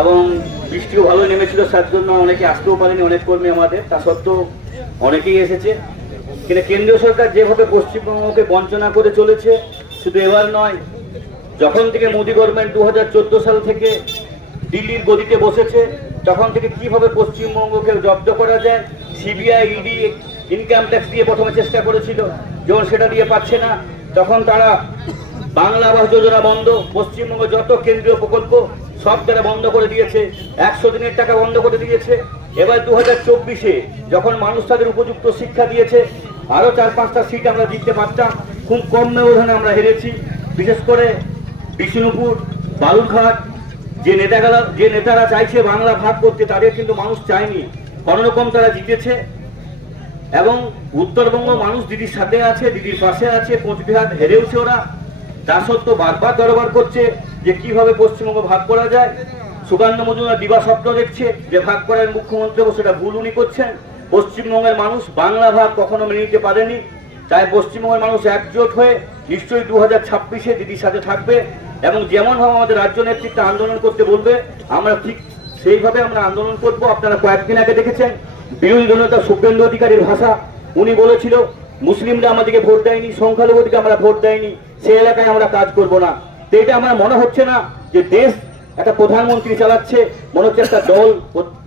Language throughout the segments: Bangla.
এবং বৃষ্টিও ভালো নেমেছিল, তার জন্য অনেকে আসতেও পারেনি, অনেক কর্মী আমাদের, তা সত্ত্বেও অনেকেই এসেছে। কিন্তু কেন্দ্রীয় সরকার যেভাবে পশ্চিমবঙ্গকে বঞ্চনা করে চলেছে, শুধু এবার নয়, যখন থেকে মোদী গভর্নমেন্ট 2014 সাল থেকে দিল্লির গদিতে বসেছে, তখন থেকে কিভাবে পশ্চিমবঙ্গকে জব্দ করা যায়, সিবিআই, ইডি, ইনকাম ট্যাক্স দিয়ে প্রথমে চেষ্টা করেছিল, যখন সেটা দিয়ে পাচ্ছে না, তখন তারা বাংলা আবাস যোজনা বন্ধ, পশ্চিমবঙ্গ যত কেন্দ্রীয় প্রকল্প সব তারা বন্ধ করে দিয়েছে, 100 দিনের টাকা বন্ধ করে দিয়েছে। এবার 2024-এ যখন মানুষ তাদের উপযুক্ত শিক্ষা দিয়েছে, আরো 4-5টা সিট আমরা জিততে পারতাম, খুব কম ব্যবধানে আমরা হেরেছি। বিশেষ করে বিষ্ণুপুর, বালুরঘাট, যে নেতারা চাইছে বাংলা ভাগ করতে, তাদের কিন্তু মানুষ চায়নি, কোনোরকম তারা জিতেছে। এবং উত্তরবঙ্গ মানুষ দিদির সাথে আছে, দিদির পাশে আছে, কোচবিহার হেরেওছে ওরা, তা সত্ত্বেও বারবার দরবার করছে যে কিভাবে পশ্চিমবঙ্গ ভাগ করা যায়। সুকান্ত মজুমদার দিবা স্বপ্ন দেখছে যে ভাগ করার মুখ্যমন্ত্রী, সেটা ভুল উনি করছেন। পশ্চিমবঙ্গের মানুষ বাংলা ভাগ কখনো মেনে নিতে পারেনি, তাই পশ্চিমবঙ্গের মানুষ একজোট হয়ে নিশ্চয়ই 2026-এ দিদির সাথে থাকবে, এবং যেমন ভাবে আমাদের রাজ্য নেতৃত্ব আন্দোলন করতে বলবে, আমরা ঠিক সেইভাবে আমরা আন্দোলন করব। আপনারা কয়েকদিন আগে দেখেছেন বিরোধী দলনেতা শুভেন্দু অধিকারীর ভাষা, উনি বলেছিল মুসলিমরা আমাদেরকে ভোট দেয়নি, সংখ্যালঘুদেরকে আমরা ভোট দেয়নি, সেই এলাকায় আমরা কাজ করব না। তো এটা আমার মনে হচ্ছে না যে দেশ একটা প্রধানমন্ত্রী চালাচ্ছে, মনে হচ্ছে একটা দল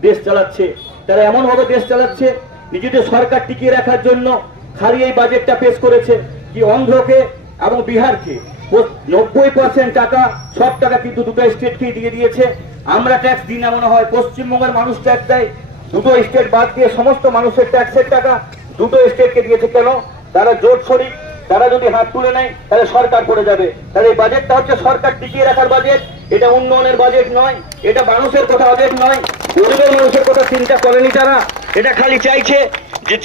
দেশ চালাচ্ছে। তারা এমন ভাবে দেশ চালাচ্ছে, নিজেদের সরকার টিকিয়ে রাখার জন্য খালি এই বাজেটটা পেশ করেছে কি অন্ধ্রকে এবং বিহারকে 90% টাকা, সব টাকা কিন্তু দুটো স্টেটকেই দিয়ে দিয়েছে। আমরা ট্যাক্স দিই না মনে হয়, পশ্চিমবঙ্গের মানুষ ট্যাক্স দেয়, দুটো স্টেট বাদ দিয়ে সমস্ত মানুষের ট্যাক্সের টাকা দুটো স্টেটকে দিয়েছে। কেন? তারা জোট শরিক, তারা যদি হাত তুলে নেয় তাহলে সরকার পড়ে যাবে। তাহলে এই বাজেটটা হচ্ছে সরকার টিকিয়ে রাখার বাজেট, এটা উন্নয়নের বাজেট নয়, এটা মানুষের কথা বাজেট নয়, গরিবের মানুষের কথা চিন্তা করেনি তারা। এটা খালি চাইছে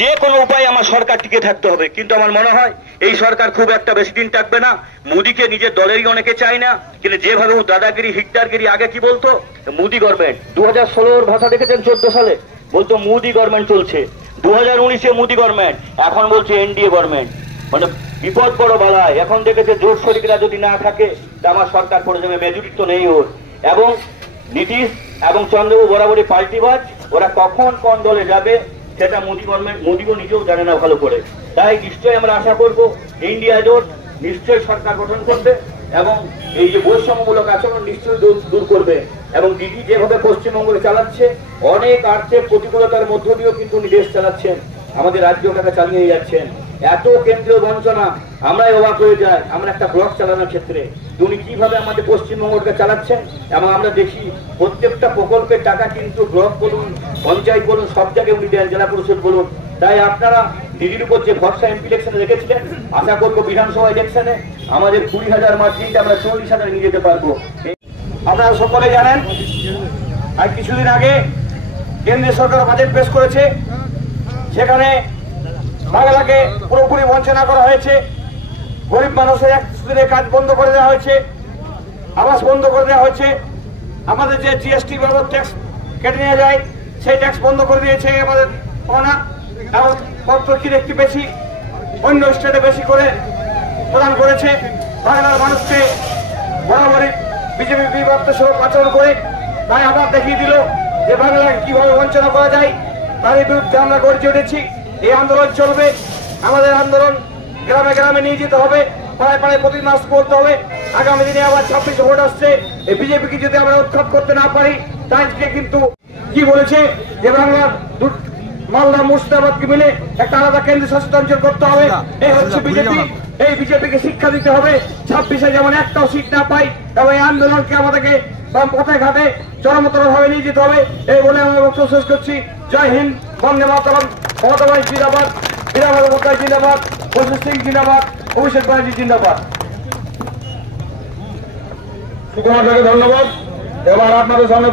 যে কোনো উপায়ে আমার সরকার টিকে থাকতে হবে। কিন্তু আমার মনে হয় এই সরকার খুব একটা বেশি দিন থাকবে না। মোদীকে নিজের দলেরই অনেকে চায় না, কিন্তু যেভাবে দাদাগিরি, হিটলারগিরি আগে কি বলতো, মোদী গভর্নমেন্ট 2016-র ভাষা দেখেছেন, 14 সালে বলতো মোদী গভর্নমেন্ট চলছে, 2019-এ মোদী গভর্নমেন্ট, এখন বলছে এনডিএ গভর্নমেন্ট। মানে বিপদ বড় বালায়। এখন দেখেছে জোট শরিকরা যদি না থাকে তা আমার সরকার পড়ে যাবে, মেজরিটি তো নেই ওর। এবং নীতিশ এবং চন্দ্রবাবু বরাবরই পাল্টিবাজ, ওরা কখন কোন দলে যাবে সেটা মোদী গভর্নমেন্ট, মোদীও নিজেও জানে না ভালো করে। তাই নিশ্চয়ই আমরা আশা করব ইন্ডিয়া জোট নিশ্চয়ই সরকার গঠন করবে এবং এই যে বৈষম্যমূলক আচরণ নিশ্চয়ই দূর করবে। এবং দিদি যেভাবে পশ্চিমবঙ্গকে চালাচ্ছে, অনেক আর্থিক প্রতিকূলতার মধ্য দিয়েও কিন্তু উনি দেশ চালাচ্ছেন, আমাদের রাজ্যটাকে চালিয়ে যাচ্ছেন। এত কেন্দ্রীয় বঞ্চনা, আমরাই অবাক হয়ে যাই। আমরা একটা ব্লক চালানোর ক্ষেত্রে উনি কিভাবে আমাদের পশ্চিমবঙ্গকে চালাচ্ছেন, এবং আমরা দেখি প্রত্যেকটা প্রকল্পের টাকা কিন্তু ব্লক বলুন, পঞ্চায়েত বলুন, সব জায়গায় উনি দেন, জেলা পরিষদ বলুন। তাই আপনারা দিদির উপর যে ভরসা এমপি ইলেকশনে রেখেছিলেন, আশা করবো বিধানসভা ইলেকশনে আমাদের 20,000 মার্জিনটা আমরা 40,000 নিয়ে যেতে পারবো। আপনারা সকলে জানেন আর কিছুদিন আগে কেন্দ্রীয় সরকার বাজেট পেশ করেছে, সেখানে বাংলাকে পুরোপুরি বঞ্চনা করা হয়েছে। গরিব মানুষের 100 দিনের কাজ বন্ধ করে দেওয়া হয়েছে, আবাস বন্ধ করে দেওয়া হয়েছে, আমাদের যে জিএসটি বাবদ ট্যাক্স কেটে নেওয়া যায় সেই ট্যাক্স বন্ধ করে দিয়েছে আমাদের পাওনা, এবং পত্রকির একটি বেশি অন্য স্টেটে বেশি করে প্রদান করেছে। বাংলার মানুষকে বরাবরই বিজেপি বিভক্ত স্বরূপ আচরণ করে তাই আবার দেখিয়ে দিল যে বাংলাকে কিভাবে বঞ্চনা করা যায়। তার বিরুদ্ধে আমরা গর্জে উঠেছি। এই আন্দোলন চলবে, আমাদের আন্দোলন গ্রামে গ্রামে নিয়ে যেতে হবে, পাড়ায় পাড়ায় প্রতিদিন করতে হবে। আগামী দিনে আবার 26 ভোট আসছে, এই বিজেপিকে যদি আমরা উৎখাত করতে না পারি, তাহলে কিন্তু কি বলেছে যে বাংলার মালদা মুর্শিদাবাদকে মিলে একটা আলাদা কেন্দ্রীয় শাসিত অঞ্চল করতে হবে। এই হচ্ছে বিজেপি। এই বিজেপিকে শিক্ষা দিতে হবে, 26-এ যেমন একটাও সিট না পাই, এবং এই আন্দোলনকে আমাদেরকে পথে ঘাটে চরমতর ভাবে নিয়ে যেতে হবে। এই বলে আমি বক্তব্য শেষ করছি। জয় হিন্দ, বন্দে মাতরম, মমতা ব্যানার্জি জিন্দাবাদ, বীরাবাদ মুখার্জি জিন্দাবাদ, বশিষ্ঠ সিং জিন্দাবাদ, অভিষেক ব্যানার্জি জিন্দাবাদ। সুকুমার থেকে ধন্যবাদ। এবার আপনাদের সামনে